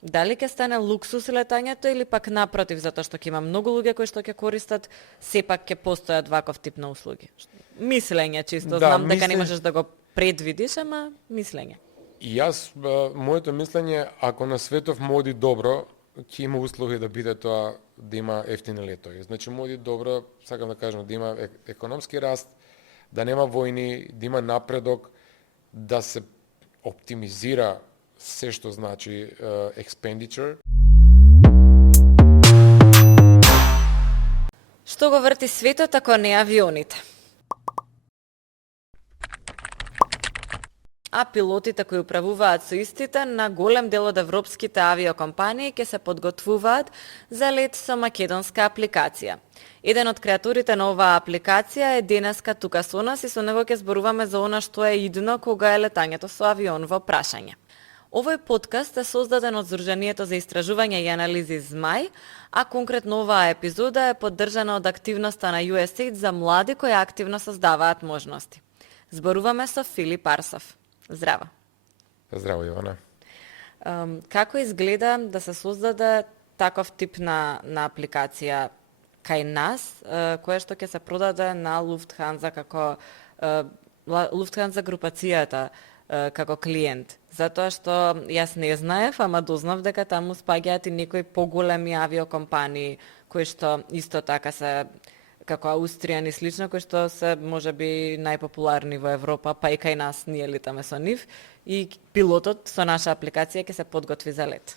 Дали ќе стане луксус летањето или пак напротив, затоа што ќе има многу луѓе кои што ќе користат, сепак ќе постојат ваков тип на услуги? Мислење чисто, Да, знам дека не можеш да го предвидиш, ама мислење. И јас, моето мислење, ако на светов му оди добро, ќе има услови да биде тоа, да има ефтини летови. Значи, му оди добро, сакам да кажам, да има економски раст, да нема војни, да има напредок, да се оптимизира се што значи expenditure. Што го врти светот ако не авионите? А пилотите кои управуваат со истите на голем дел од европските авиокомпании ќе се подготвуваат за лет со македонска апликација. Еден од креаторите на оваа апликација е денеска тука со нас и со него ќе зборуваме за она што е идно кога е летањето со авион во прашање. Овој подкаст е создаден од Здруженијето за истражување и анализи ЗМАј, а конкретно оваа епизода е поддржана од активноста на USAID за млади кои активно создаваат можности. Зборуваме со Филип Арсов. Здраво. Здраво, Јована. Како изгледа да се создаде таков тип на апликација кај нас, која што ќе се продаде на Lufthansa како Lufthansa групацијата како клиент? Затоа што јас не знаев, ама дознав дека таму спаѓаат и некои поголеми авиокомпании кои што исто така се како Аустријан и слично, кои што се можеби најпопуларни во Европа, па и кај нас ние летаме со нив, и пилотот со наша апликација ќе се подготви за лет.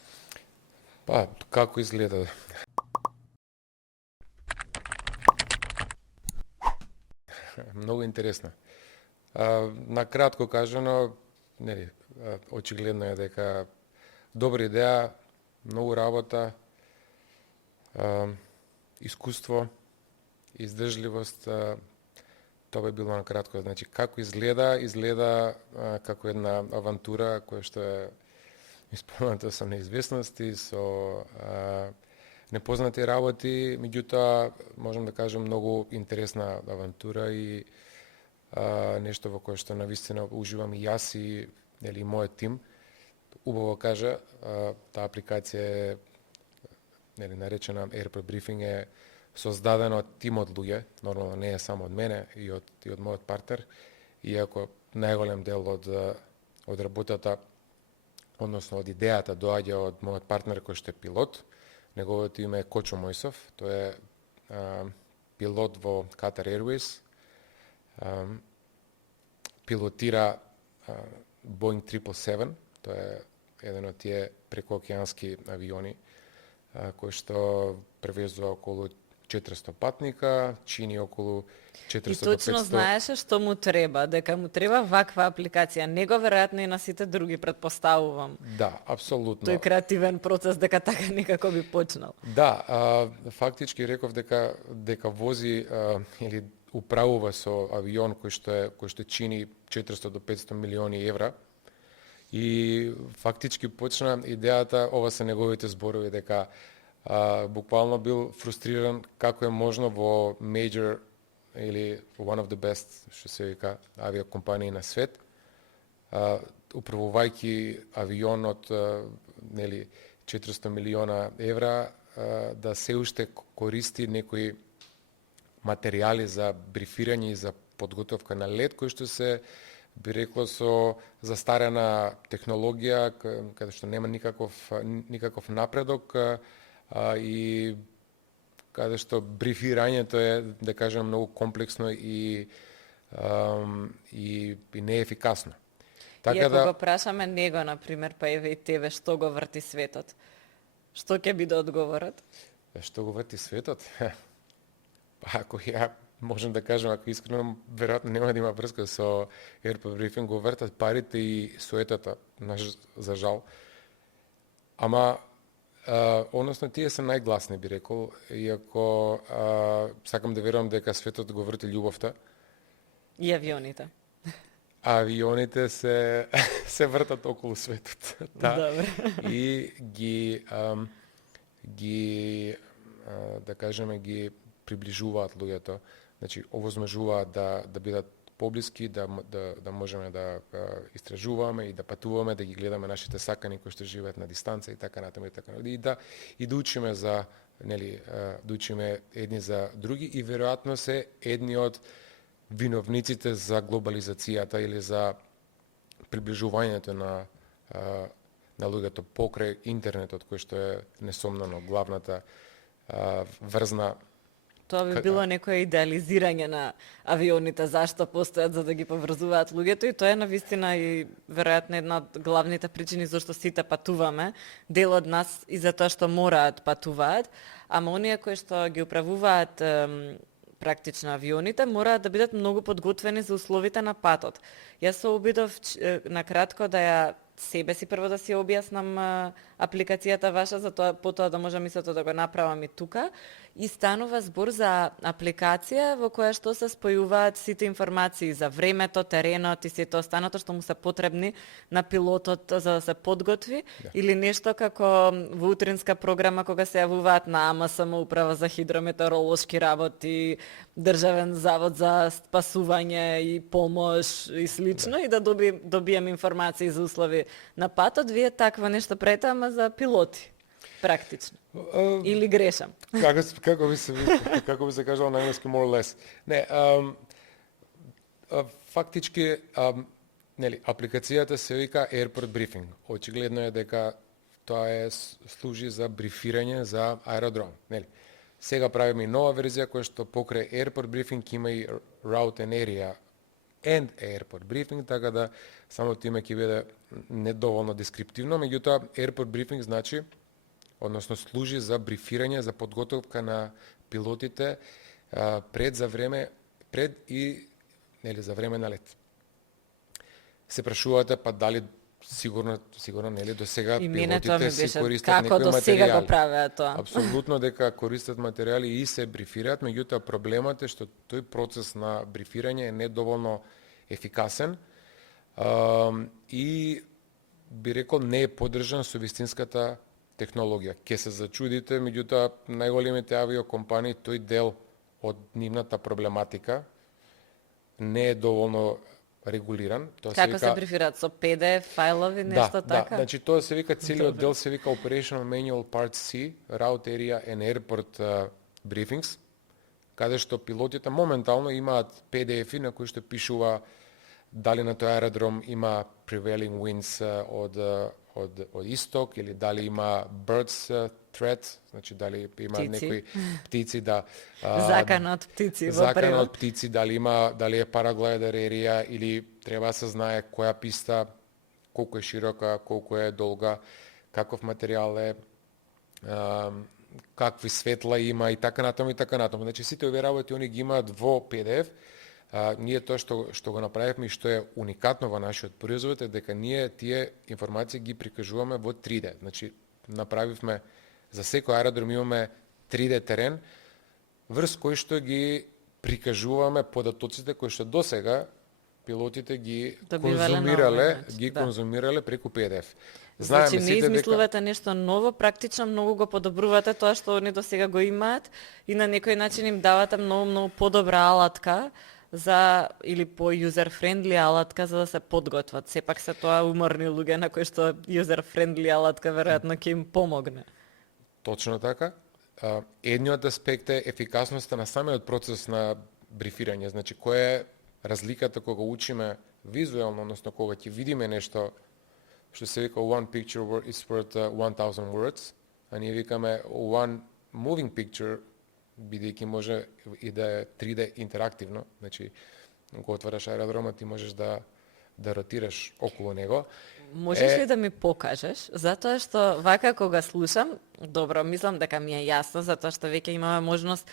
Па, како изгледа? Многу интересно. На кратко кажано, нели, очигледно е дека добра идеја, многу работа, искуство, издржливост, тоа би било на кратко. Значи, како изгледа? Изгледа како една авантура која што е исполнета со неизвестности, со непознати работи, меѓутоа, можам да кажам, многу интересна авантура и нешто во кое што навистина уживам и јас и нели мојот тим. Убаво кажа, таа апликација е нели наречена Airport Briefing е создадена од тим од луѓе, нормално не е само од мене и од мојот партнер, иако најголем дел од работата, односно од идејата доаѓа од мојот партнер кој што е пилот. Неговото име е Кочо Мојсов, тој е пилот во Qatar Airways. Пилотира Boeing 777, тоа е еден од тие прекоокеански авиони кој што превезува околу 400 патника, чини околу 400 и до 500... И точно знаеше што му треба, дека му треба ваква апликација. Него веројатно и на сите други предпоставувам. Да, апсолутно. Тој креативен процес дека така некако би почнал. Да, фактички реков дека вози или управува со авион кој што чини 400 до 500 милиони евра. И фактички почна идејата, ова се неговите зборови, дека буквално бил фрустриран како е можно во major или one of the best, што се вика, авиокомпании на свет, управувајќи авион од нели 400 милиона евра, да се уште користи некои материјали за брифирање и за подготовка на лет, кои што се би рекло со застарена технологија, каде што нема никаков напредок, и каде што брифирањето е, да кажем, многу комплексно и неефикасно. Така и ако го прашаме него, например, па еве и тебе, што го врти светот, што ќе биде одговорот? Што го врти светот? Па ако ја можам да кажам, ако искрено, веројатно нема да има врска со Airport Briefing, го вртат парите и суетата, за жал. Ама односно, тие се најгласни, би рекол, иако сакам да верувам дека светот го врти љубовта. И авионите. Авионите се вртат околу светот. Да. Добре. И ги да кажеме, ги приближуваат луѓето. Значи, овозможуваат да бидат поблиски, да можеме да истражуваме и да патуваме, да ги гледаме нашите сакани кои што живеат на дистанца и така натаму и така натаму. И да учиме за да учиме едни за други и веројатно се едни од виновниците за глобализацијата или за приближувањето на луѓето покрај интернетот, кој што е несомнено главната врзна. Тоа би било некое идеализирање на авионите, зашто постојат за да ги поврзуваат луѓето и тоа е навистина и веројатно една од главните причини зашто сите патуваме, дел од нас и за тоа што мораат патуваат, ама оние кои што ги управуваат практично авионите мораат да бидат многу подготвени за условите на патот. Јас се обидов на кратко да ја себе си прво да си објаснам апликацијата ваша, за тоа потоа да можам истото да го направам и тука. И станува збор за апликација во која што се спојуваат сите информации за времето, теренот и сето останато што му се потребни на пилотот за да се подготви, или нешто како во утринска програма кога се јавуваат на АМСМ, Управа за хидрометеоролошки работи, Државен завод за спасување и помош и слично, и да добием информации за услови на патот. Вие такво нешто правите, ама за пилоти, практично. Или грешам? Како би се кажало на англиски more or less. Не, фактички, апликацијата се вика Airport Briefing. Очигледно е дека тоа служи за брифирање за аеродром. Нели? Сега правиме и нова верзија која што покрај Airport Briefing има и Route and Area and Airport Briefing, така да самото име ќе биде недоволно дескриптивно, меѓутоа Airport Briefing значи, односно служи за брифирање, за подготовка на пилотите за време на лет. Се прашувате па дали сигурно нели до сега пилотите си користат некои материјали. Како до сега го правеа тоа? Апсолутно дека користат материјали и се брифираат, меѓутоа проблемот е што тој процес на брифирање е недоволно ефикасен и би рекол не е поддржан со вистинската технологија. Ке се зачудите, меѓутоа најголемите авиокомпании тој дел од нивната проблематика не е доволно регулиран. Тоа Како се брифираат со PDF фајлови, нешто така? Да, значи тоа се вика целиот дел се вика Operational Manual Part C, Route Area and Airport Briefings, каде што пилотите моментално имаат PDF-и на кои што пишува дали на тој аеродром има prevailing winds од исток или дали има birds threat, значи дали има некои птици заканот птици во превод. Птици, дали е параглайдер ерија или треба да се знае која писта, колку е широка, колку е долга, каков материјал е, какви светла има и така натаму и така натаму. Значи сите овие работи они ги имаат во PDF. Ние тоа што го направивме и што е уникатно во нашиот производ е дека ние тие информации ги прикажуваме во 3D. Значи направивме за секој аеродром имаме 3D терен врз кој што ги прикажуваме податоците кои што досега пилотите ги конзумирале преку PDF. Значи не измислувате нешто ново, практично многу го подобрувате тоа што они досега го имаат и на некој начин им давате многу подобра алатка или по-юзер-френдли алатка за да се подготват. Сепак се тоа уморни луѓе на кои што юзер-френдли алатка веројатно ќе им помогне. Точно така. Едниот аспект е ефикасноста на самиот процес на брифирање. Значи, која е разликата кога учиме визуелно, односно кога ќе видиме нешто што се вика one picture is worth 1000 words, а ние викаме one moving picture бидејќи може и да е 3D интерактивно, значи кога отвараш аеродромот ти можеш да ротираш околу него. Можеш ли да ми покажеш? Затоа што вака кога слушам, добро, мислам дека ми е јасно, затоа што веќе имаме можност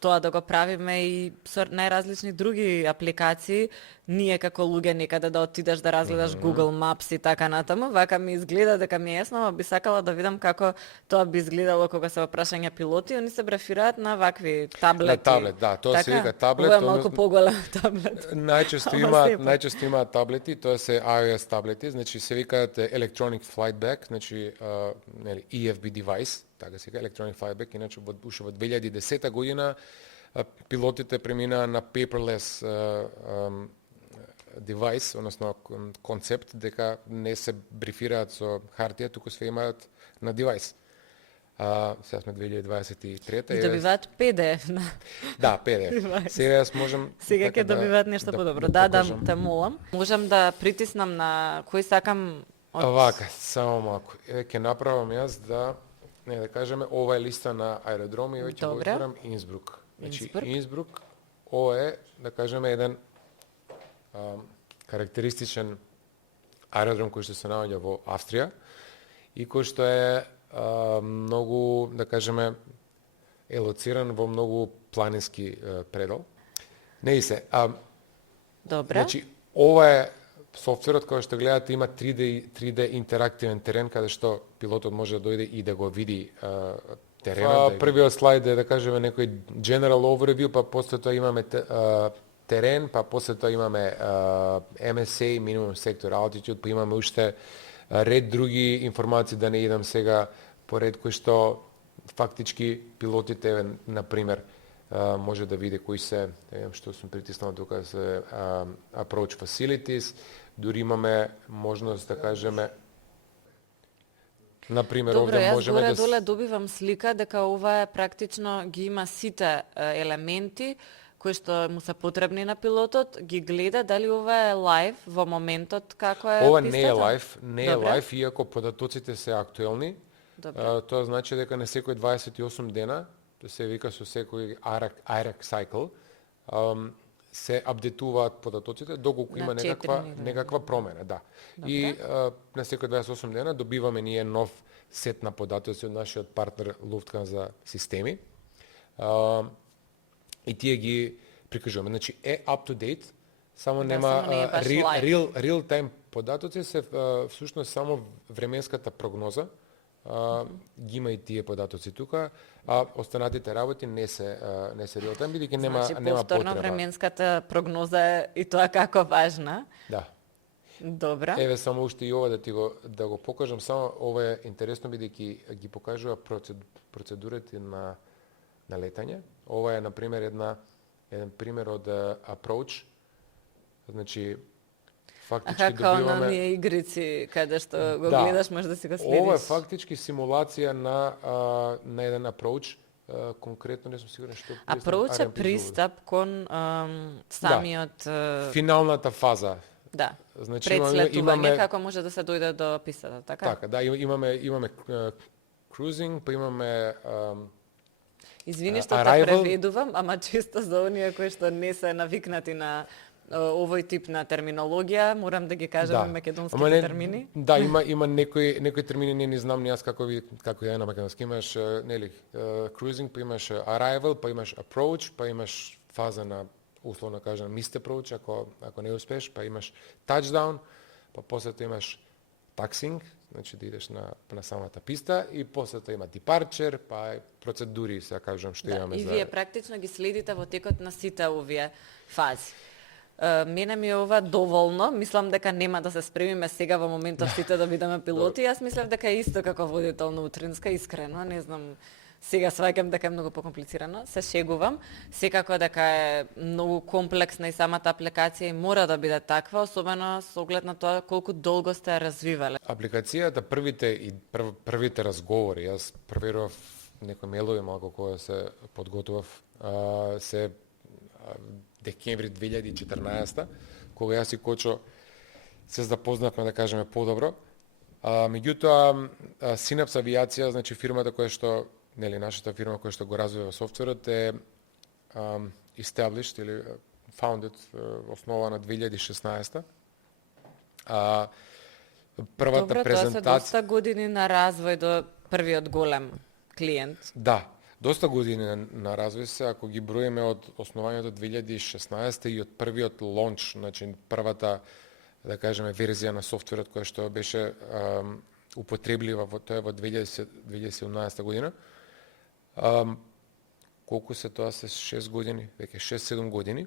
тоа да го правиме и со најразлични други апликации, ние како луѓе некаде да отидеш да разгледаш Google Maps и така натаму, вака ми изгледа дека ми е јасно, но би сакала да видам како тоа би изгледало кога се прашања пилоти, они се брефираат на вакви таблети. На таблет, да, тоа се вика таблет. Ова е малку поголем таблет. Најчесто имаат таблети, тоа се iOS таблети, значи се викаат Electronic Flight Bag, значи EFB device, така се вика Electronic Flight Bag, иначе уште во 2010 година пилотите преминаа на paperless девайс, односно концепт, дека не се брифираат со хартија, туку све имаат на девайс. Сега сме 2023. И добиваат PDF на Да, PDF. девайс. Сега јас можам Сега ќе добиваат нешто подобро. Да, покажам. те молам. Можам да притиснам на кој сакам од... Вака, само малку. Ќе направам јас да кажеме, ова е листа на аеродроми, и ќе го Добре. изберам Инсбрук. Значи, Инсбрук. Инсбрук, ова е, да кажеме, еден карактеристичен аеродром кој што се наоѓа во Австрија и кој што е многу, да кажеме, е лоциран во многу планински предел. Не и се. Добре. Значи, ова е софтверот кој што гледате, има 3D интерактивен терен каде што пилотот може да дојде и да го види теренот. Првиот слайд е, да кажеме, некој general overview, па после тоа имаме терен, па после тоа имаме MSA, minimum sector altitude, па имаме уште ред други информации, да не идам сега по ред кои што фактички пилотите, на пример, може да види кои се, што сум притиснал тука, се approach facilities, дури имаме можност да кажеме, на пример, Добро, овде јас можеме да горе-доле добивам слика дека ова е практично ги има сите елементи кои што му се потребни на пилотот, ги гледа дали ова е лайв во моментот како е ова пистата? не е лайв, не е Добре. лайв, иако податоците се актуелни. Добре. Тоа значи дека на секој 28 дена, тоа се вика со секој IRAC cycle, се апдейтуваат податоците доколку На има 4 недели. некаква промена, да. Добре. И на секој 28 дена добиваме ние нов сет на податоци од нашиот партнер Lufthansa системи. И тие ги прикажуваме. Значи е up to date, само нема само не е баш live. real time податоци, се всушност само временската прогноза. Ги има и тие податоци тука, а останатите работи не се real time, бидејќи нема Значи, нема повторно потреба. временската прогноза е и тоа како важна. Да. Добра. Еве само уште и ова да го покажам, само ова е интересно бидејќи ги покажува процедурите на летање. Ова е на пример еден пример од approach. Значи фактички Аха, како на добиваме оние игрици каде што го Да. гледаш, може да си го следиш. Ова е фактички симулација на еден approach. Конкретно не сум сигурен што Approach е пристап кон самиот финалната фаза. да, Значи пред слетување имаме како може да се дојде до пистата, така? така, да, имаме cruising, па имаме Извини што те arrival. преведувам, ама чисто за оние кои што не се навикнати на овој тип на терминологија, морам да ги кажам Да. македонските Ама термини. Да, има некои термини не знам ни јас како е на македонски. Имаш нели cruising, па имаш arrival, па имаш approach, па имаш фаза на условно кажам missed approach ако не успееш, па имаш touchdown, па после тоа имаш taxiing, значи да идеш на самата писта и после тоа има departure, па процедури, се кажам што Да, имаме и за вие практично ги следите во текот на сите овие фази. Мене ми е ова доволно, мислам дека нема да се спремиме сега во моментов сите да бидеме пилоти. Јас мислев дека е исто како водител на утринска, искрено, не знам. Сега сваќам дека е многу покомплицирано, се шегувам. Секако дека е многу комплексна и самата апликација и мора да биде таква, особено со оглед на тоа колку долго сте ја развивале. апликацијата, првите разговори, јас проверував некои мейлови малку кога се подготував, се декември 2014, кога јас и Кочо се запознавме, да кажеме, подобро. Меѓутоа, Synapse Авиација, значи фирмата која што, нели нашата фирма која што го развива софтверот е established или founded, основана 2016. Првата Добро, тоа се презентација... доста години на развој до првиот голем клиент. Да, доста години на развој се, ако ги броиме од основањето 2016 и од првиот лонч, значи првата, да кажеме, верзија на софтверот која што беше употреблива, тоа е во 2017 година. Колку се тоа се 6 години, веќе 6-7 години.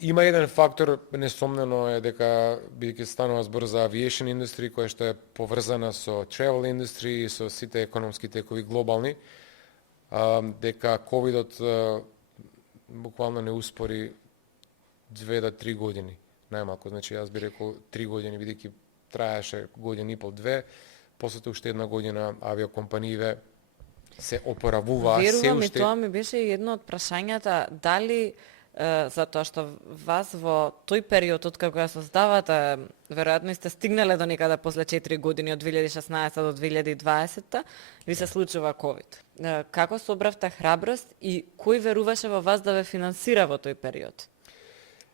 Има еден фактор, несомнено е дека бидејќи станува збор за aviation industry која што е поврзана со travel industry и со сите економски текови глобални, дека ковидот буквално не успори 2 до 3 години, најмалку. Значи, јас би рекол 3 години, бидејќи траеше година и пол, 2, после уште една година авиокомпаниите се опоравуваа, се Верувам, и уште... тоа ми беше едно од прашањата, дали затоа што вас во тој период од кога ја создавате, веројатно сте стигнале до некаде после 4 години, од 2016 до 2020, ви се случува ковид. Како собравте храброст и кој веруваше во вас да ве финансира во тој период?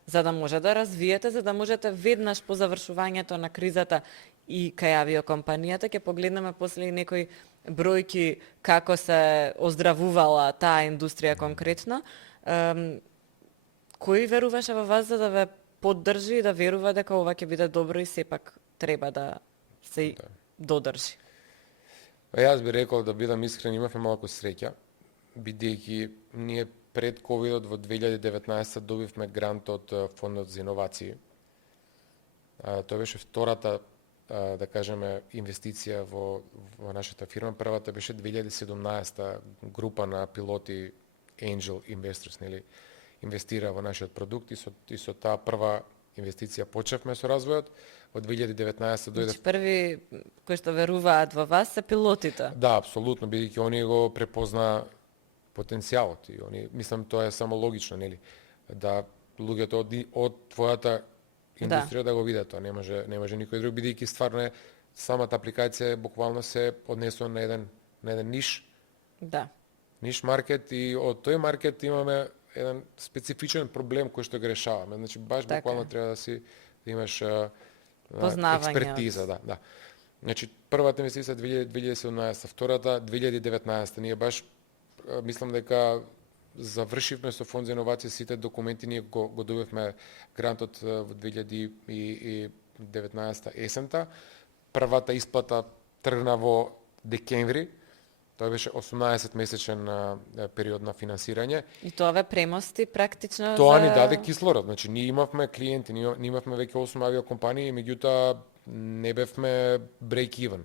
За да може да развиете, за да можете веднаш по завршувањето на кризата и кај авиокомпанијата, ќе погледнеме после и некои бројки како се оздравувала таа индустрија конкретно. Кој веруваше во вас за да ве поддржи и да верува дека ова ќе биде добро и сепак треба да се додржи? Јас би рекол, да бидам искрен, имавме малку среќа, бидејќи ние пред ковидот во 2019 добивме грант од Фондот за иновации. Тоа беше втората, да кажеме, инвестиција во нашата фирма. Првата беше 2017 група на пилоти Angel Investors, нели, инвестира во нашиот продукт и со таа прва инвестиција почевме со развојот. Во 2019 дојде... Значи, први кои што веруваат во вас се пилотите. Да, апсолутно, бидејќи оние го препозна потенцијалот и мислам тоа е само логично, нели, да луѓето од твојата индустрија да го видат тоа, не може никој друг, бидејќи стварно е самата апликација буквално се однесува на еден ниш. Да. Ниш маркет, и од тој маркет имаме еден специфичен проблем кој што го решаваме. Значи баш буквално треба да имаш експертиза, да. Значи првата инвестиција 2017, втората 2019, ние баш мислам дека завршивме со Фонд за иновации сите документи, ние го добивме грантот во 2019 есента. Првата исплата тргна во декември. Тоа беше 18-месечен период на финансирање. И тоа ве премости практично тоа ни даде кислород. Значи, ние имавме клиенти, ние имавме веќе 8 авиокомпании, меѓутоа не бевме break even.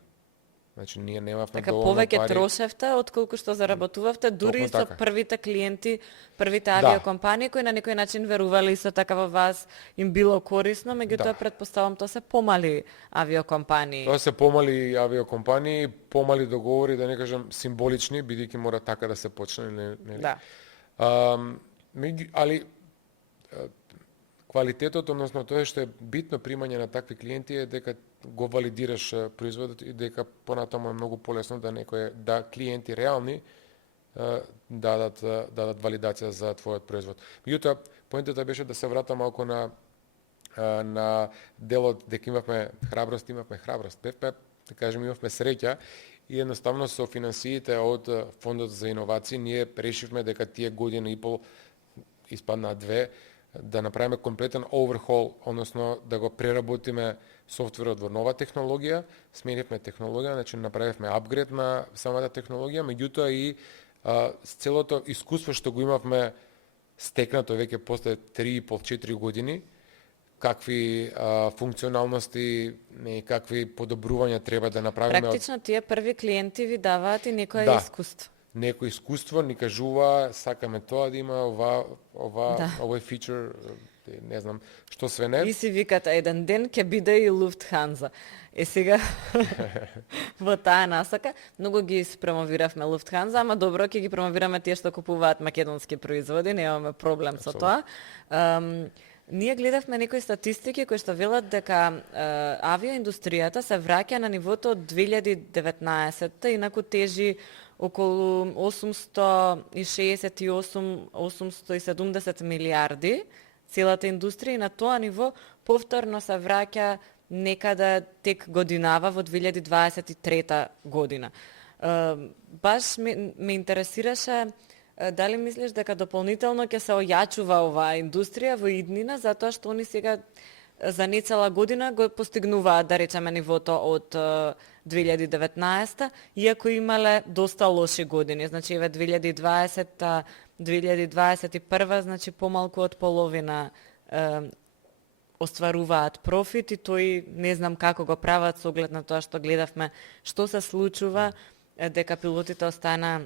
Значи, ние немавме доволно пари. Така повеќе трошевте отколку што заработувавте, дури со првите клиенти, првите авиокомпании кои на некој начин верувале исто така во вас, им било корисно, меѓутоа претпоставам тоа се помали авиокомпании. Тоа се помали авиокомпании, помали договори, да не кажам символични, бидејќи мора така да се почне, нели? Да. Али квалитетот, односно тоа што е битно примање на такви клиенти е дека го валидираш производот и дека понатаму е многу полесно да клиенти реални дадат валидација за твојот производ. Меѓутоа, поентата беше да се вратам малку на делот дека имавме храброст. Бевме, да кажем, имавме среќа и едноставно со финансиите од Фондот за иновации ние решивме дека тие година и пол, испадна 2, да направиме комплетен overhaul, односно да го преработиме софтверот во нова технологија, сменивме технологија, значи направивме апгрейд на самата технологија, меѓутоа и с целото искуство што го имавме стекнато веќе после 3,5-4 години, какви функционалности и какви подобрувања треба да направиме. Практично тие први клиенти ви даваат и некое искуство. Некој искуство ни кажува, сакаме тоа да има овој фичер, не знам што све не. И си викате, еден ден ќе биде и Lufthansa. Сега во таа насока многу ги промовиравме Lufthansa, ама добро ќе ги промовираме тие што купуваат македонски производи, немаме проблем со тоа. Ние гледавме некои статистики кои што велат дека авиоиндустријата се враќа на нивото од 2019, инаку тежи околу 868-870 милиарди целата индустрија, и на тоа ниво повторно се враќа некаде тек годинава во 2023 година. Баш ме интересираше дали мислиш дека дополнително ќе се ојачува оваа индустрија во иднина, затоа што они сега за нецела година го постигнуваат, да речеме, нивото од 2019, иако имале доста лоши години. Значи, 2020, 2021, значи помалку од половина остваруваат профит, и тој не знам како го прават со оглед на тоа што гледавме што се случува, дека пилотите остана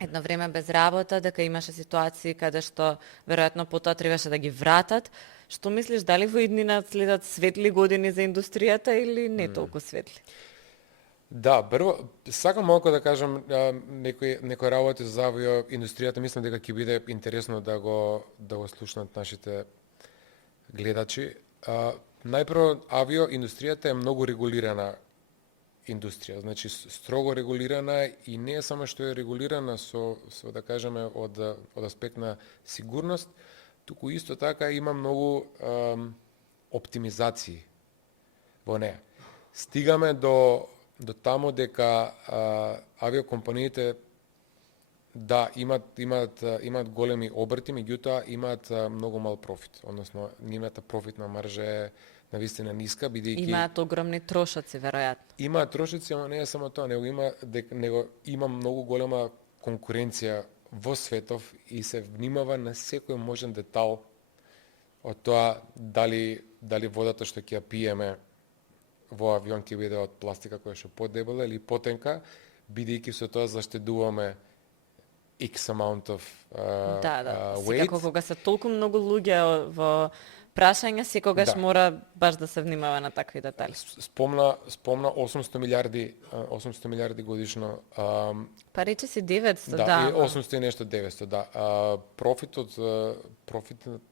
едно време без работа, дека имаше ситуации каде што веројатно потоа требаше да ги вратат. Што мислиш, дали во иднина следат светли години за индустријата или не толку светли? Да, прво, сакам малку да кажам некои работи за авиоиндустријата, мислам дека ќе биде интересно да го слушнат нашите гледачи. Најпрво, авиоиндустријата е многу регулирана индустрија, значи строго регулирана и не е само што е регулирана со да кажеме од аспект на сигурност, туку исто така има многу оптимизации во неа. Стигаме до таму дека авиокомпаниите да имаат големи обрти, меѓутоа имаат многу мал профит, односно нивната профитна маржа е навистина ниска, бидејќи Имаат огромни трошоци веројатно. Имаат трошоци, ама не е само тоа, него има многу голема конкуренција во светов и се внимава на секој можен детал од тоа дали водата што ќе ја пиеме во авион ќе биде од пластика која што подебела или потенка, бидејќи со тоа заштедуваме X amount of weight. Секако кога се толку многу луѓе во прашање, секогаш мора баш да се внимава на такви детали. Спомна 800 милиарди годишно. Па рече си 900, да. 800 и нешто 900, да.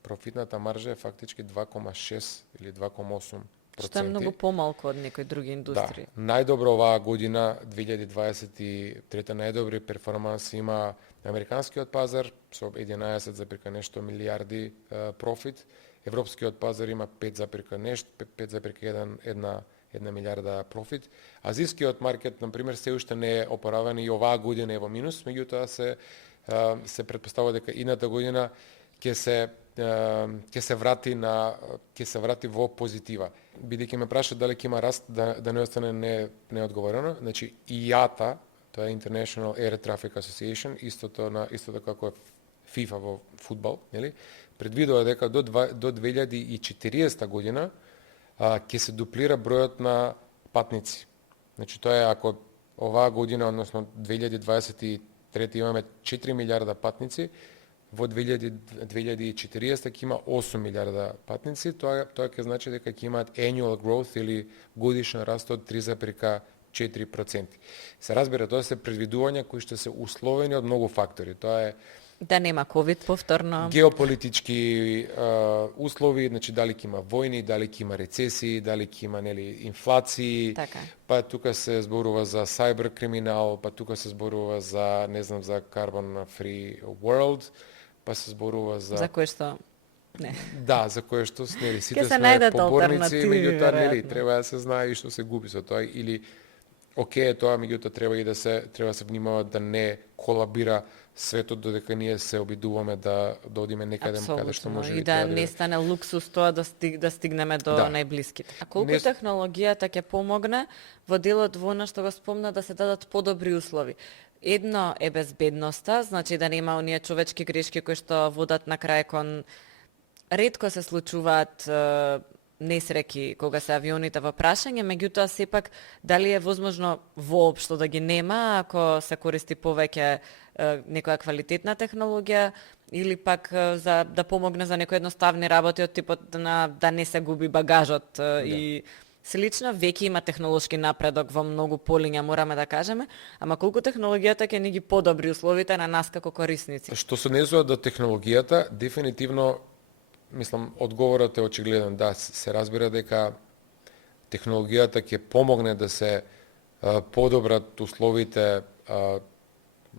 Профитната маржа е фактички 2,6 или 2,8%. Што е многу помалку од некои други индустрии. Да, најдобро оваа година, 2023, најдобри перформанси има американскиот пазар со 11, нешто милиарди профит. Европскиот пазар има 5,1 милиарда профит. Азискиот маркет, например, се уште не е опоравен и оваа година е во минус, меѓутоа се претпоставува дека идната година ќе се врати во позитива. Бидејќи ме прашат дали ќе има раст, да не остане неодговорено, значи IATA, тоа е International Air Traffic Association, исто како FIFA во фудбал, нели? Предвидува дека до 2040 година ќе се дуплира бројот на патници. Значи тоа е ако оваа година, односно 2023 имаме 4 милиарда патници, во 2040 ќе има 8 милиарда патници, тоа ќе значи дека ќе имаат annual growth или годишен раст од 3,4%. Се разбира, тоа се предвидувања кои што се условени од многу фактори. Тоа е да нема ковид повторно, геополитички услови, значи дали ќе има војни, дали ќе има рецесии, дали ќе има инфлации. Така. Па тука се зборува за cyber криминал, па тука се зборува за за carbon free world, па се зборува за кој што не. Да, за кое што сите се сме најдат поборници, алтернативи, меѓутоа треба да се знае и што се губи со тоа или окей тоа, меѓутоа треба да се внимава да не колабира светот додека ние се обидуваме да одиме некаде каде што може и да не стане луксус тоа да стигнеме до најблиските. А колку технологијата ќе помогне во делот во она што го спомна да се дадат подобри услови? Едно е безбедноста, значи да нема оние човечки грешки кои што водат на крај кон ретко се случуваат несреки кога се авионите во прашање, меѓутоа сепак дали е возможно воопшто да ги нема ако се користи повеќе некоја квалитетна технологија или пак за да помогне за некои едноставни работи од типот на да не се губи багажот и слично, веќе има технолошки напредок во многу полиња, мораме да кажеме, ама колку технологијата ќе ни ги подобри условите на нас како корисници? Што се однесува до технологијата, дефинитивно мислам, одговорот е очигледен. Да, се разбира дека технологијата ќе помогне да се подобрат условите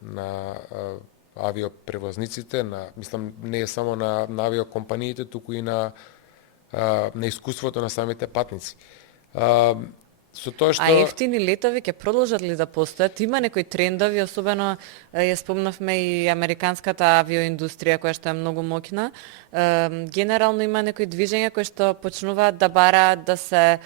на авиопревозниците, мислам, не е само на авиокомпаниите, туку и на искуството на самите патници. Со тоа што... А ефтини летови ќе продолжат ли да постојат? Има некои трендови, особено ја спомнавме и американската авиоиндустрија која што е многу моќна. Генерално има некои движења кои што почнуваат да бараат да се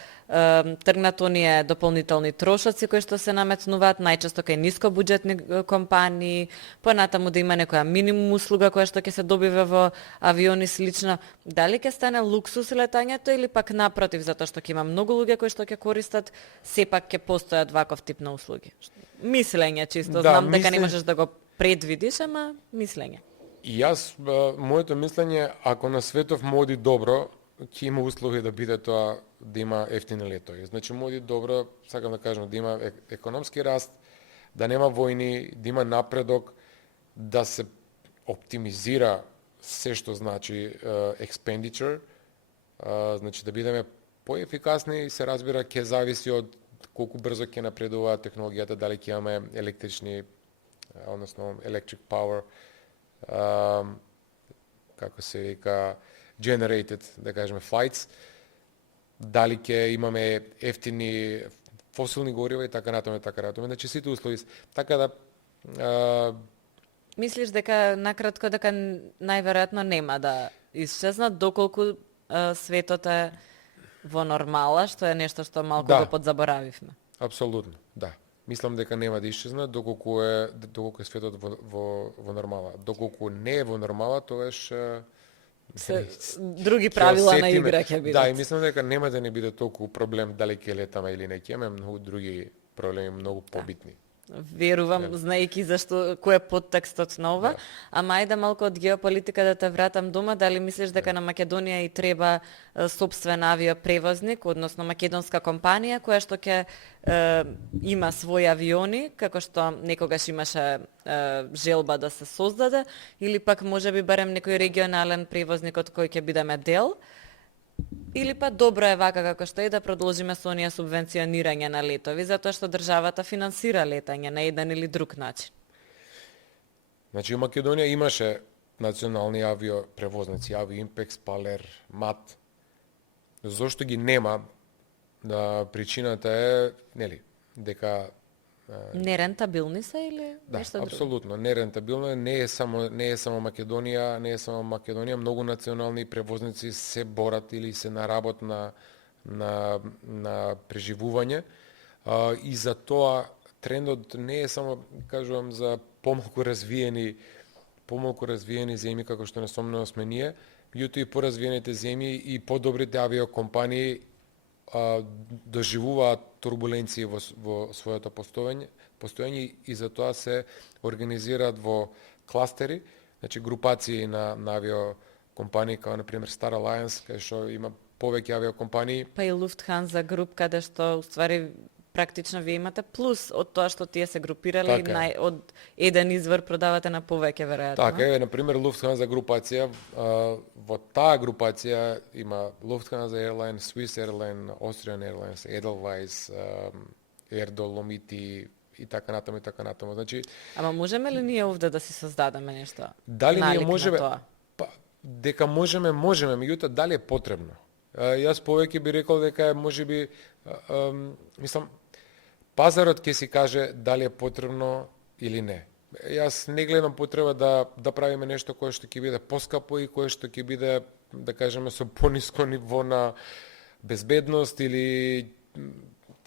тргнат оние дополнителни трошоци кои што се наметнуваат најчесто кај нискобуџетни компании, понатаму да има некоја минимум услуга која што ќе се добива во авиони слично. Дали ќе стане луксус летањето или пак напротив, затоа што ќе има многу луѓе кои што ќе користат, сепак ќе постојат ваков тип на услуги? Мислење чисто, знам дека не можеш да го предвидиш, ама мислење. И јас, моето мислење, ако на светов му оди добро, ќе има услови да биде тоа, да има ефтини летови. Значи, му оди добро, сакам да кажам, да има економски раст, да нема војни, да има напредок, да се оптимизира се што значи expenditure, значи да бидеме поефикасни, се разбира, ќе зависи од колку брзо ќе напредува технологијата, дали ќе имаме електрични, односно electric power, како се вика, generated, да кажеме, flights, дали ќе имаме ефтини фосилни горива и така натаму, значи сите услови. Така да Мислиш дека накратко дека најверојатно нема да исчезнат доколку светот е во нормала, што е нешто што малку Да. го подзаборавивме. апсолутно, да. Мислам дека нема да исчезнат доколку е светот во нормала. Доколку не е во нормала, тогаш Други ќе правила на осетиме. игра ќе бидат. Да, и мислам дека нема да не биде толку проблем дали ќе летаме или не ќе имаме многу други проблеми, многу побитни. Верувам, знаејќи зашто кој е подтекстот на ова, ама ајде малку од геополитика да те вратам дома, дали мислиш дека на Македонија и треба сопствен авиопревозник, односно македонска компанија која што ќе има своји авиони, како што некогаш имаше желба да се создаде, или пак можеби барем некој регионален превозник од кој ќе бидеме дел, или па добро е вака како што е да продолжиме со оние субвенционирање на летови, затоа што државата финансира летање на еден или друг начин. Значи, у Македонија имаше национални авиопревозници, Авиимпекс, Палер, МАТ. Зошто ги нема? Причината е, нели, дека Нерентабилни се или да, нешто друго? апсолутно, нерентабилно, не е само Македонија, многу национални превозници се борат или се на работ на преживување, и за тоа трендот не е само, кажувам, за помалку развиени земји како што несомнено сме ние, меѓутоа и поразвиените земји и подобрите авиокомпании доживуваат турбуленции во своето постоење и затоа се организираат во кластери, значи групации на авиокомпании, како на пример Star Alliance, кај што има повеќе авиокомпании. Па и Lufthansa груп, каде што уствари практично вие имате плюс од тоа што тие се групирале и од еден извор продавате на повеќе веројатно. Така е, на пример Lufthansa групација, во таа групација има Lufthansa Airlines, Swiss Airlines, Austrian Airlines, Edelweiss, Air Dolomiti и така натаму. Значи, ама можеме ли ние овде да си создадеме нешто? дали ние можеме? Тоа? Па, дека можеме, меѓутоа дали е потребно? Јас повеќе би рекол дека е можеби, мислам, пазарот ќе си каже дали е потребно или не. Јас не гледам потреба да правиме нешто кое што ќе биде поскапо и кое што ќе биде, да кажеме, со пониско ниво на безбедност или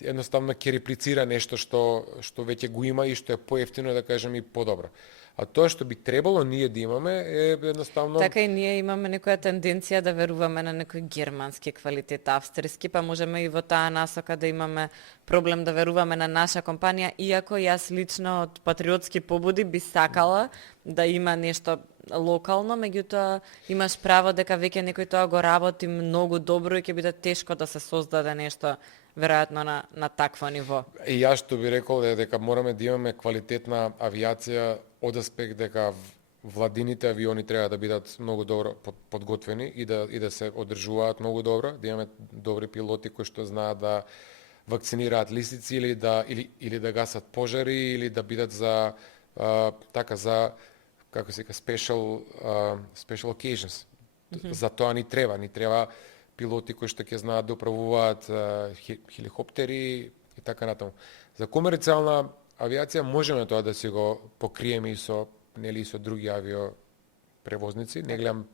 едноставно ќе реплицира нешто што веќе го има и што е поевтино, да кажем, и подобро. А тоа што би требало ние да имаме е едноставно... Така и ние имаме некоја тенденција да веруваме на некој германски квалитет, австрийски, па можеме и во таа насока да имаме проблем да веруваме на наша компанија, иако јас лично од патриотски побуди би сакала да има нешто локално, меѓутоа имаш право дека веќе некој тоа го работи многу добро и ќе биде тешко да се создаде нешто веројатно на такво ниво. И јас што би рекол е дека мораме да имаме квалитетна авиација од аспект дека владините авиони треба да бидат многу добро подготвени и да се одржуваат многу добро, да имаме добри пилоти кои што знаат да вакцинираат лисици или да гасат пожари или да бидат за како се вика special occasions. За тоа ни треба пилоти кои што ќе знаат да управуваат хеликоптери и така натаму. За комерцијална авиација можеме тоа да си го покриеме и со други авиопревозници, не гледам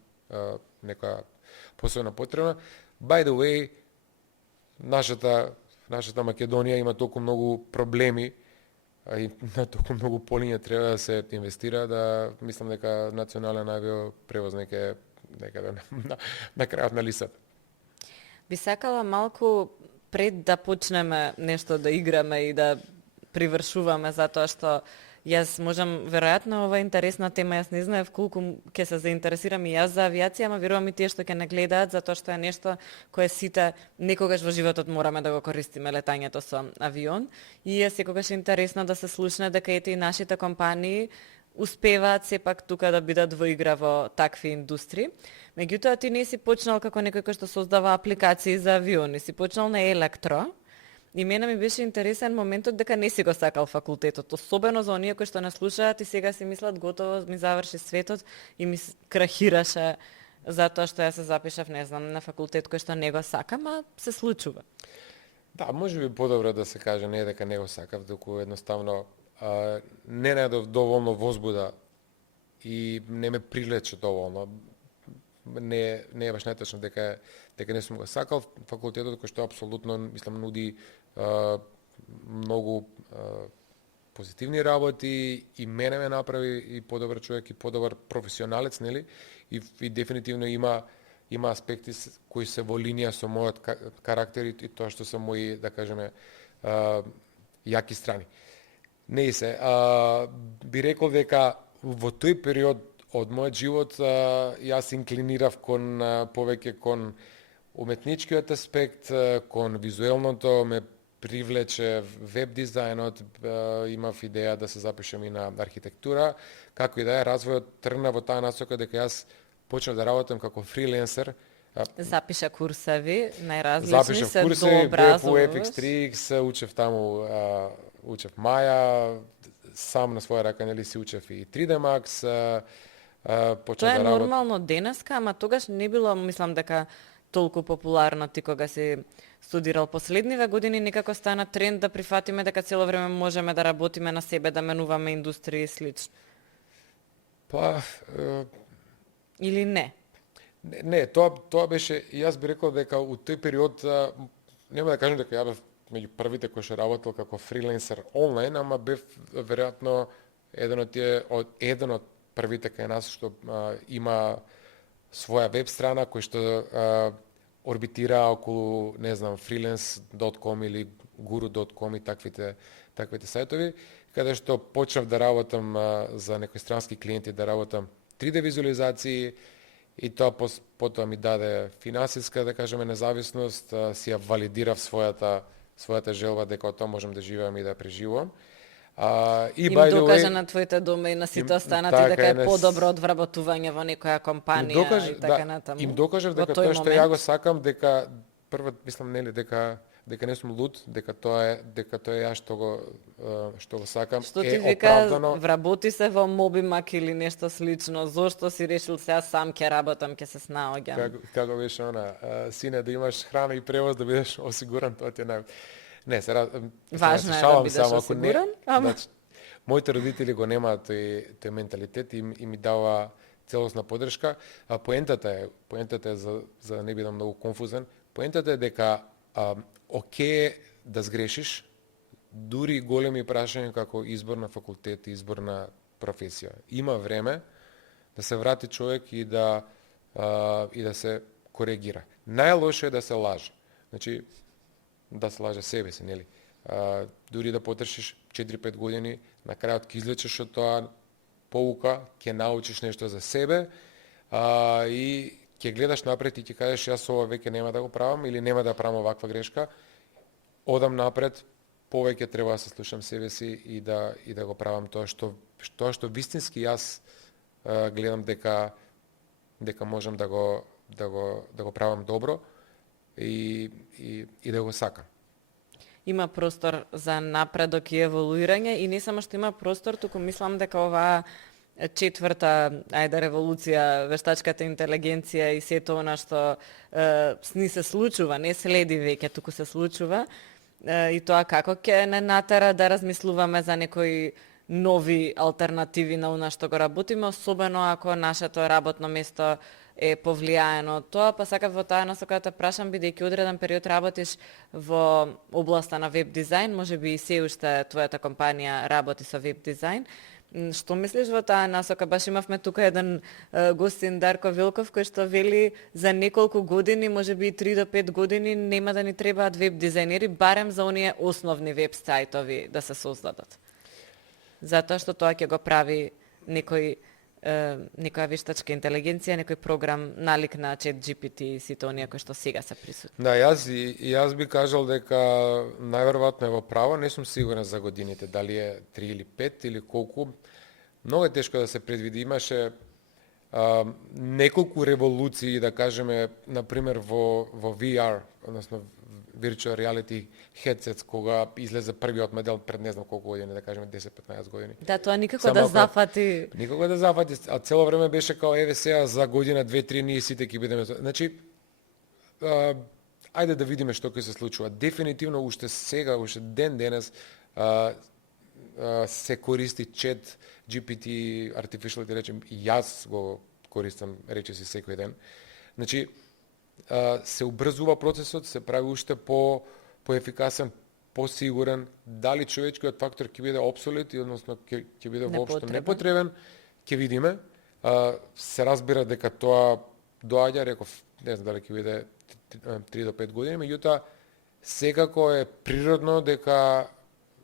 некоја посебна потреба. By the way, нашата Македонија има толку многу проблеми и на толку многу полиња треба да се инвестира, да мислам дека национален авиопревозник е некаде на крајот на листата. Би сакала малку пред да почнеме нешто да играме и да привршуваме, затоа што Јас можам, веројатно, ова е интересна тема, јас не знаев колку ќе се заинтересирам и јас за авиација, ама верувам и тие што ќе не гледаат, затоа што е нешто кое сите некогаш во животот мораме да го користиме, летањето со авион. И е секогаш интересно да се слушне дека ете и нашите компании успеваат сепак тука да бидат во игра во такви индустрии. Меѓутоа, ти не си почнал како некој кој што создава апликации за авиони, си почнал на електро. И мене ми беше интересен моментот дека не си го сакал факултетот, особено за оние кои што не слушаат и сега си мислат готово ми заврши светот и ми крахираше затоа што ја се запишав, не знам, на факултет кој што не го сакам, а се случува. Да, може би подобро да се каже не дека не го сакав, доку едноставно не најдов доволно возбуда и не ме привлече доволно. Не е баш најточно дека не сум го сакал. Факултетот кој што апсолутно мислам нуди многу позитивни работи и мене ме направи и подобар човек и подобар професионалец, нели? И дефинитивно има аспекти кои се во линија со мојот карактер и тоа што се мои, да кажеме, јаки страни. Не и се. Би рекол дека во тој период од мојот живот јас инклинирав кон повеќе кон уметничкиот аспект, кон визуелното, ме привлече веб дизајнот, имав идеја да се запишам и на архитектура, како и да е, развојот тргна во таа насока дека јас почнав да работам како фриленсер. Запиша курсеви, најразлични, Запишав се курсеви, бев у дообразуваш. FX3X, учев таму, учев Маја, сам на своја рака, нели си учев и 3D Max, почнав Тоа е да работам. нормално денеска, ама тогаш не било, мислам дека толку популарно ти кога си студирал последниве години, некако стана тренд да прифатиме дека цело време можеме да работиме на себе, да менуваме индустрии и слично. Па, Или не? не, тоа беше, и јас би рекол дека у тој период, нема да кажам дека ја бев меѓу првите кои што работел како фриленсер онлайн, ама бев веројатно еден од првите кај нас што има своја веб страна кој што орбитира околу, не знам, freelance.com или guru.com и таквите сајтови, каде што почнав да работам за некои странски клиенти, да работам 3D визуализации и тоа потоа ми даде финансиска, да кажеме, независност, си ја валидирав својата желба дека од тоа можам да живеам и да преживувам. И Им by the докажа way, на твоите дома и на сите останати така дека е, е подобро од вработување во некоја компанија и така натаму. Им докажав Во дека тој тоа што ја го момент. сакам, дека прво мислам нели дека не сум луд, дека тоа е ја што го сакам, Што е ти вика, оправдано. вработи се во Мобимак или нешто слично, зошто си решил сега сам ќе работам, ќе се снаоѓам? Како беше она, сине, да имаш храна и превоз, да бидеш осигуран, тоа ти е Не, Важно е да шалам бидеш само, ако осигуран, ама- значи, моите родители го немаат тој менталитет и ми дава целосна поддршка, а поентата е за да не бидам многу конфузен, поентата е дека окей да сгрешиш, дури големи прашања како избор на факултет, избор на професија. Има време да се врати човек и да се коригира. Најлошо е да се лаже. Значи, да се лаже себе си, нели? Дури да потрошиш 4-5 години, на крајот ќе излечеш од тоа поука, ќе научиш нешто за себе и ќе гледаш напред и ќе кажеш јас ова веќе нема да го правам или нема да правам оваква грешка. Одам напред, повеќе треба да се слушам себе си и да го правам тоа што вистински јас гледам дека можам да го правам добро и да го сакам. Има простор за напредок и еволуирање и не само што има простор, туку мислам дека оваа четврта револуција, вештачката интелигенција и сето она што ни се случува, не следи веќе, туку се случува, и тоа како ќе не натера да размислуваме за некои нови алтернативи на она што го работиме, особено ако нашето работно место е повлијаено од тоа, па сакав во таа насока да те прашам, бидејќи одреден период работиш во областа на веб дизајн, можеби и се уште твојата компанија работи со веб дизајн. Што мислиш во таа насока? Баш имавме тука еден гостин, Дарко Вилков, кој што вели за неколку години, можеби и 3 до 5 години, нема да ни требаат веб дизајнери, барем за оние основни веб сајтови да се создадат. Затоа што тоа ќе го прави некоја вештачка интелигенција, некој програм налик на ChatGPT и сите оние кои што сега се присутни. Да, јас би кажал дека најверојатно е во право, не сум сигурен за годините, дали е 3 или 5 или колку. Многу е тешко да се предвиди. Имаше неколку револуции, да кажеме, например во VR, односно virtual reality headsets, кога излезе првиот модел пред не знам колку години, да кажеме 10-15 години. Да, тоа никако Само да ако- зафати. Никога да зафати, а цело време беше као еве сега за година 2-3 ние сите ќе бидеме. Значи ајде да видиме што ќе се случува. Дефинитивно уште сега, уште ден денес се користи чат GPT, artificial intelligence, и јас го користам речиси секој ден. Значи се убрзува процесот, се прави уште поефикасен, посигурен. Дали човечкиот фактор ќе биде обсолет, односно ќе биде воопшто непотребен, ќе видиме. Се разбира дека тоа доаѓа, реков, не знам дали ќе биде 3 до 5 години, меѓутоа секако е природно дека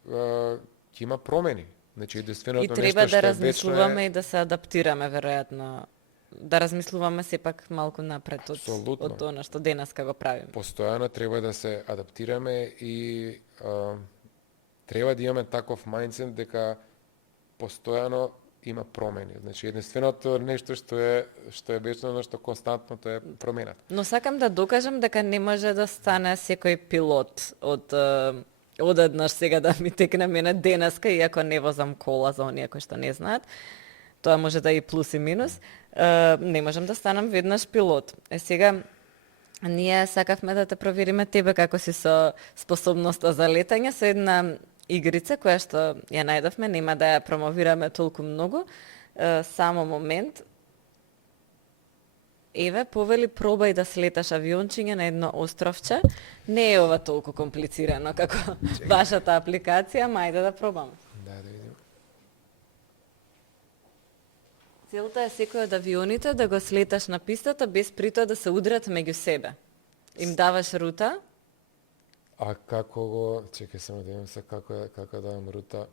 ќе има промени. Значи, единственото И нешто треба што да е вечно размислуваме и да се адаптираме, веројатно. Да размислуваме сепак малку напред Апсолутно. од она што денеска го правиме. Постојано треба да се адаптираме и треба да имаме таков мајндсет дека постојано има промени. Значи, единственото нешто што е вечно, што константно, тоа е промената. Но сакам да докажам дека не може да стане секој пилот одеднаш сега да ми текне мене денеска, иако не возам кола за оние кои што не знаат. Тоа може да е и плюс и минус. Не можам да станам веднаш пилот. Сега, ние сакавме да те провериме тебе како си со способноста за летање, со една игрица која што ја најдовме, нема да ја промовираме толку многу. Само момент. Еве, повели пробај да слеташ авиончиња на едно островче. Не е ова толку комплицирано како вашата апликација, мајде да пробаме. Да видим. Целта е секој од авионите да го слеташ на пистата без при тоа да се удрат меѓу себе. Им даваш рута, А како го, чекај само да видим се како давам рута.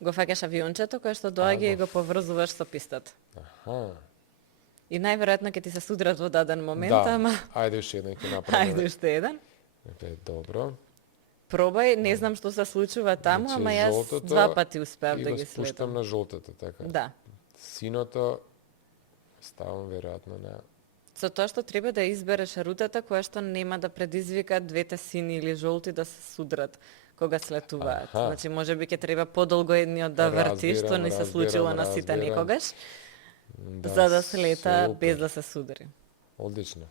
го фаќаш авиончето кое што доаѓа и го поврзуваш со пистата. Аха. И најверојатно ќе ти се судрат во даден момент, Да, ама ајде уште еден ќе направиме. ајде уште еден. Добро. Пробај, не знам што се случува таму, Значи, ама јас жолтото 2 пати успеав и да го ги спуштам слетам. на жолтото, така. Да. Синото ставам веројатно на... Со тоа што треба да избереш рутата која што нема да предизвика двете сини или жолти да се судрат кога слетуваат. Аха. Значи можеби ќе треба подолго едниот да врти, што не се случило на сите разбирам. никогаш, Да, за да слета супер. без да се судри. Одлично.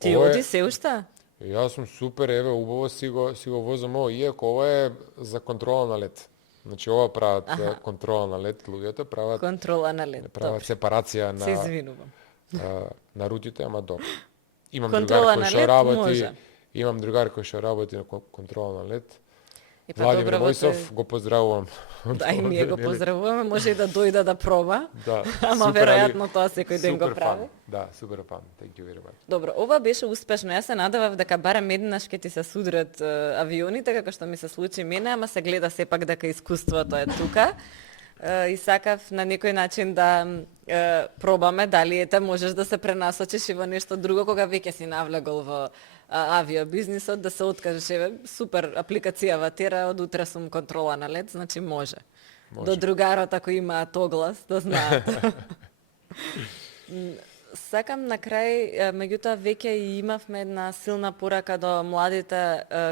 Ти Ова е- оди се уште? Јас сум супер, еве, убаво си го возам ово, иако ова е за контрола на лет. Значи, ова прават контрола на лет, луѓето прават, Контрола на лет. прават Добро. сепарација Се извинувам. на рутите, ама добро. Имам Контрола другар кој на што лет работи, може. имам другар кој што работи на контрола на лет. И па Владимир добро, во Војсов, тој- го поздравувам. Да, и ние го Нели? поздравуваме, може и да дојде да проба. Да, Ама супер, али веројатно тоа секој ден го супер прави. фан. Да, супер фан. Thank you very much. Добро, ова беше успешно. Јас се надевав дека барем еднаш ќе ти се судрат авионите, како што ми се случи мене, ама се гледа сепак дека искуството е тука. И сакав на некој начин да пробаме дали ете можеш да се пренасочиш и во нешто друго кога веќе си навлегол во авиобизнисот, да се откажеш, еве, супер апликацијава тера, од утре сум контрола на лет, значи може. До другарот ако имаат оглас, да знаат. Сакам на крај, меѓутоа веќе и имавме една силна порака до младите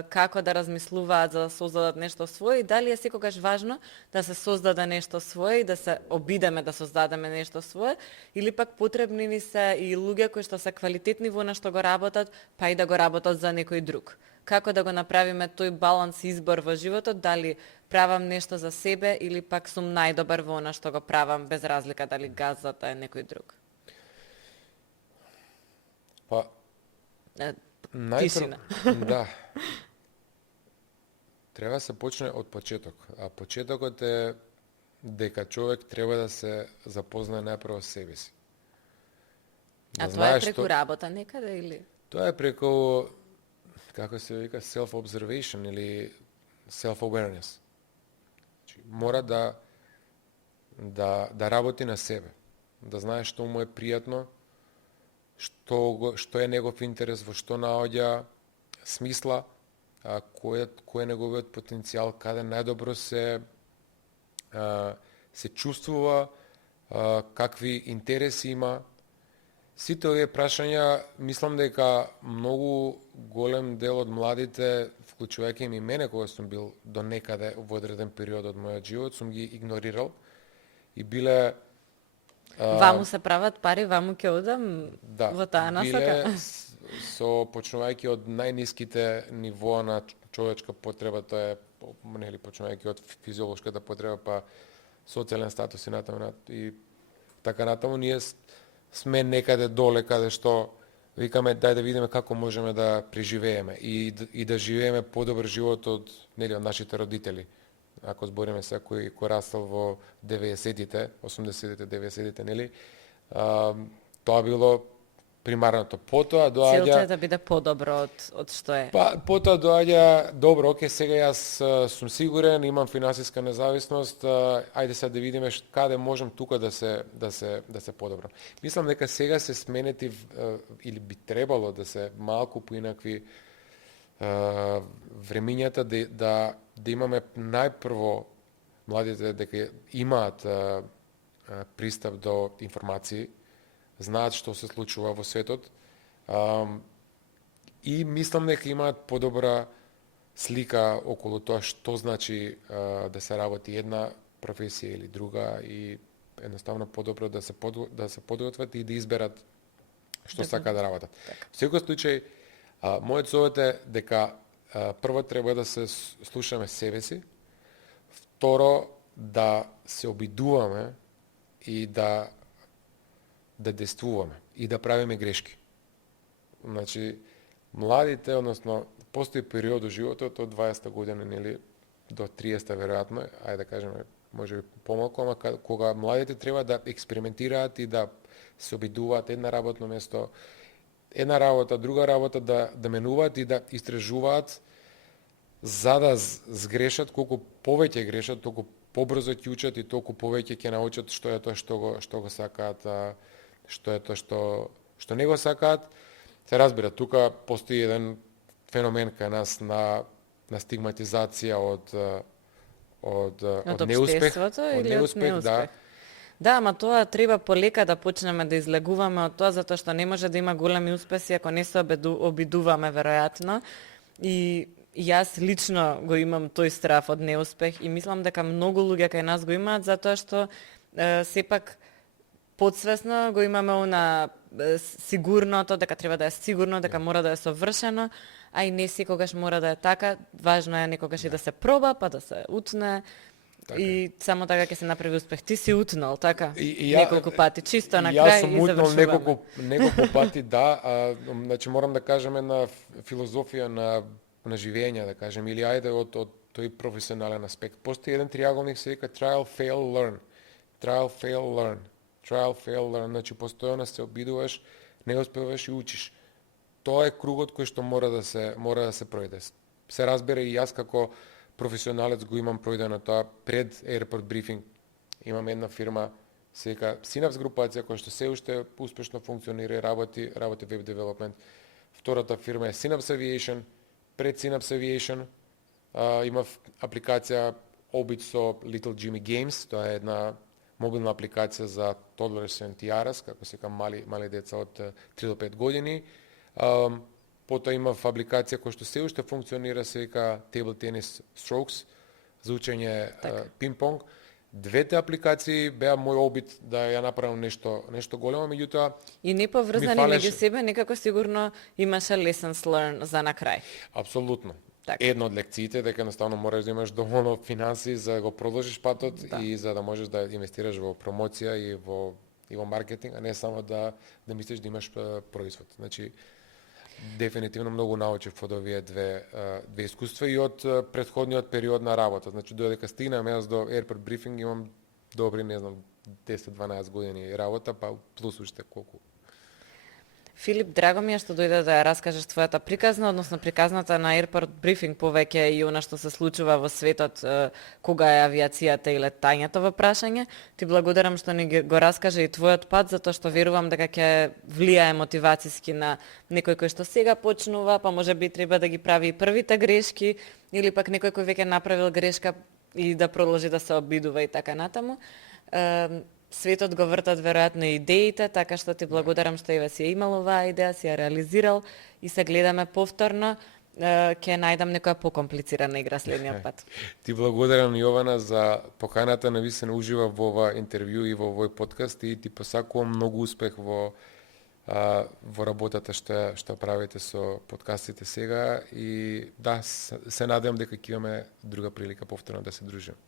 како да размислуваат за да создадат нешто свое и дали е секогаш важно да се создаде нешто свое и да се обидеме да создадеме нешто свое или пак потребни ни се и луѓе кои што се квалитетни во нешто го работат, па и да го работат за некој друг. Како да го направиме тој баланс и избор во животот, дали правам нешто за себе или пак сум најдобар во она што го правам без разлика дали газата е некој друг. Па, Тишина. Да. Треба да се почне од почеток. А почетокот е дека човек треба да се запознае најпрво себе си. А тоа е знаеш преку работа некаде или? Тоа е преку, како се вика, self-observation или self-awareness. Значи, мора да работи на себе, да знае што му е пријатно, што е негов интерес, во што наоѓа смисла, кој е неговиот потенцијал, каде најдобро се чувствува, какви интереси има. Сите овие прашања, мислам дека многу голем дел од младите, вклучувајќи и мене кога сум бил до некаде во одреден период од мојот живот, сум ги игнорирал и биле Ваму се прават пари, ваму ќе одам да, во таа насока. биле со почнувајќи од најниските нивоа на човечка потреба, тоа е нели почнувајќи од физиолошката потреба, па социјален статус и натаму и така натаму, ние сме некаде доле каде што викаме дај да видиме како можеме да преживееме и да живееме подобар живот од нели од нашите родители. Ако збориме се кој растал во 90-тите, 80-тите, 90-тите, нели? Тоа било примарното. Потоа доаѓа Целта е да биде подобро од што е. Па потоа доаѓа добро, оке, сега јас сум сигурен, имам финансиска независност, ајде сега да видиме каде можам тука да се подобрам. Мислам дека сега се сменети или би требало да се малку поинакви времињата да имаме најпрво младите дека имаат пристап до информации, знаат што се случува во светот, и мислам дека имаат подобра слика околу тоа што значи да се работи една професија или друга и едноставно подобро да се подготват и да изберат што сака да работат. Во секој случај, мојот совет е дека прво треба да се слушаме себе си, второ да се обидуваме и да действуваме и да правиме грешки. Значи, младите, односно, постои период во животот од 20 година, нели, до 30 веројатно, ајде да кажеме, може би помалку, ама кога младите треба да експериментираат и да се обидуваат една работно место, една работа, друга работа, да менуваат и да истражуваат, за да сгрешат, колку повеќе грешат, толку побрзо ќе учат и толку повеќе ќе научат што е тоа што го сакаат, што е тоа што не го сакаат. Се разбира, тука постои еден феномен кај нас на стигматизација од неуспех, од неуспех, да. Да, ама тоа треба полека да почнеме да излегуваме од тоа, затоа што не може да има големи успеси ако не се обидуваме, веројатно. И јас лично го имам тој страф од неуспех и мислам дека многу луѓе кај нас го имаат, затоа што сепак подсвесно го имаме она сигурното, дека треба да е сигурно, дека мора да е совршено, а и не секогаш мора да е така. Важно е некогаш и да се проба, па да се утне. Така. И само така ќе се направи успех. Ти си утнал, така? Неколку пати, чисто на крај и завршуваме. Јас сум утнал неколку пати, да. Значи, морам да кажеме на филозофија на живење, да кажем, или ајде од тој професионален аспект. Постои еден триаголник, се вика trial, fail, learn. Trial, fail, learn. Trial, fail, learn. Значи, постојано се обидуваш, не успеваш и учиш. Тоа е кругот кој што мора да се пројде. Се разбере и јас како професионалец го имам пројдено тоа пред Airport Briefing. Имам една фирма, се вика Synapse групација, која што се уште успешно функционира и работи web development. Втората фирма е Synapse Aviation. Пред Synapse Aviation имав апликација обид со Little Jimmy Games. Тоа е една мобилна апликација за toddlers and tiaras, како се вика мали деца од 3 до 5 години. Потоа имав апликација која што се уште функционира, се вика Table Tennis Strokes, за учење пинг-понг. Двете апликации беа мој обид да ја направам нешто големо, меѓутоа и не поврзани меѓу себе, некако сигурно имаше lessons learned за на крај. Апсолутно. Так. Една од лекциите дека едноставно мораш да имаш доволно финанси за да го продолжиш патот, да, и за да можеш да инвестираш во промоција и во маркетинг, а не само да мислиш да имаш производ. Значи, дефинитивно многу научив од овие две искуства и од претходниот период на работа. Значи, додека стигнам јас до Airport Briefing, имам добри, не знам, 10-12 години работа, па плюс уште колку. Филип, драго ми е што дојде да ја раскажеш твојата приказна, односно приказната на Airport Briefing повеќе и она што се случува во светот кога е авиацијата и летањето во прашање. Ти благодарам што ни го раскаже и твојот пат, затоа што верувам дека ќе влијае мотивацијски на некој кој што сега почнува, па може би треба да ги прави и првите грешки, или пак некој кој веќе направил грешка и да продолжи да се обидува и така натаму. Светот го вртат веројатно и идеите, така што ти благодарам што Иве си ја имал оваа идеја, си ја реализирал и се гледаме повторно. Ќе најдам некоја покомплицирана игра следниот пат. Ти благодарам, Јована, за поканата, навистина ужива во ова интервју и во овој подкаст и ти посакувам многу успех во работата што правите со подкастите сега и да, се надевам дека ќе имаме друга прилика повторно да се дружиме.